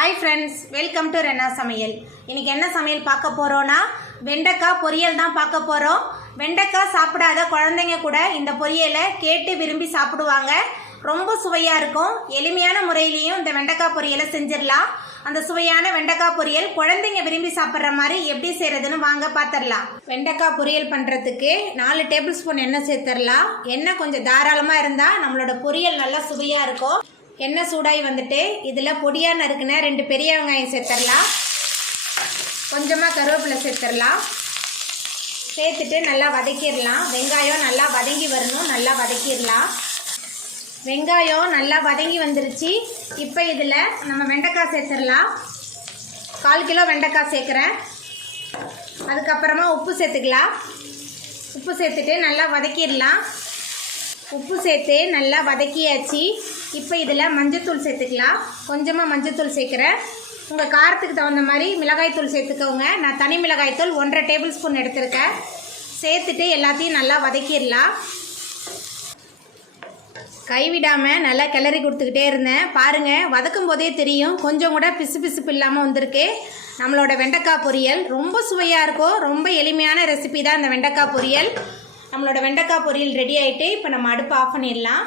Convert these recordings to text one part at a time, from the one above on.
Hi friends welcome to Rena Samayal इनकी என்ன சமையல் பார்க்க போறோம்னா வெண்டைக்காய் பொரியல் தான் பார்க்க போறோம். வெண்டைக்காய் சாப்பிடாத குழந்தைங்க கூட இந்த பொரியலை கேட்டு விரும்பி சாப்பிடுவாங்க. ரொம்ப சுவையா இருக்கும். எளிமையான முறையிலயும் இந்த வெண்டைக்காய் பொரியலை செஞ்சிரலாம். அந்த சுவையான வெண்டைக்காய் பொரியல் குழந்தைங்க விரும்பி சாப்பிடுற மாதிரி எப்படி செய்யறதுன்னு வாங்க பாத்திரலாம். வெண்டைக்காய் பொரியல் பண்றதுக்கு 4 டேபிள் ஸ்பூன் எண்ணெய் சேர்த்துடலாம். எண்ணெய் கொஞ்சம் தாராளமா இருந்தா நம்மளோட பொரியல் நல்லா சுவையா இருக்கும். எண்ணெய் சூடாகி வந்துட்டு இதில் பொடியாக நறுக்குன 2 பெரிய வெங்காயம் சேர்த்துடலாம். கொஞ்சமாக கருவேப்பிலை சேர்த்துடலாம். சேர்த்துட்டு நல்லா வதக்கிடலாம். வெங்காயம் நல்லா வதங்கி வரணும். நல்லா வதக்கிடலாம். வெங்காயம் நல்லா வதங்கி வந்துருச்சு. இப்போ இதில் நம்ம வெண்டைக்காய் சேர்த்துடலாம். 1/4 கிலோ வெண்டைக்காய் சேர்க்குறேன். அதுக்கப்புறமா உப்பு சேர்த்துக்கலாம். உப்பு சேர்த்துட்டு நல்லா வதக்கிடலாம். உப்பு சேர்த்து நல்லா வதக்கியாச்சு. இப்போ இதில் மஞ்சத்தூள் சேர்த்துக்கலாம். கொஞ்சமாக மஞ்சத்தூள் சேர்க்குறேன். உங்கள் காரத்துக்கு தகுந்த மாதிரி மிளகாய்த்தூள் சேர்த்துக்கோங்க. நான் தனி மிளகாய்த்தூள் 1.5 டேபிள் ஸ்பூன் எடுத்துருக்கேன். சேர்த்துட்டு எல்லாத்தையும் நல்லா வதக்கிடலாம். கைவிடாமல் நல்லா கிளறி கொடுத்துக்கிட்டே இருந்தேன். பாருங்கள், வதக்கும் போதே தெரியும் கொஞ்சம் கூட பிசு பிசுப்பு இல்லாமல் வந்திருக்கு. நம்மளோட வெண்டைக்காய் பொரியல் ரொம்ப சுவையாக இருக்கும். ரொம்ப எளிமையான ரெசிபி தான் இந்த வெண்டைக்காய் பொரியல். நம்மளோட வெண்டைக்காய் பொரியல் ரெடி ஆகிட்டு இப்போ நம்ம அடுப்பு ஆஃப் பண்ணிடலாம்.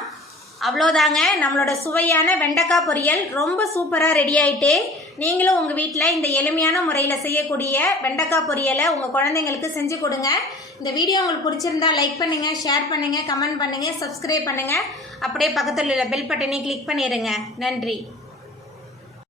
அவ்வளோதாங்க, நம்மளோட சுவையான வெண்டைக்காய் பொரியல் ரொம்ப சூப்பராக ரெடி ஆகிட்டு. நீங்களும் உங்கள் வீட்டில் இந்த எளிமையான முறையில் செய்யக்கூடிய வெண்டைக்காய் பொரியலை உங்கள் குழந்தைங்களுக்கு செஞ்சு கொடுங்க. இந்த வீடியோ உங்களுக்கு பிடிச்சிருந்தா லைக் பண்ணுங்கள், ஷேர் பண்ணுங்கள், கமெண்ட் பண்ணுங்கள், சப்ஸ்கிரைப் பண்ணுங்கள். அப்படியே பக்கத்தில் உள்ள பெல் பட்டனை கிளிக் பண்ணிடுங்க. நன்றி.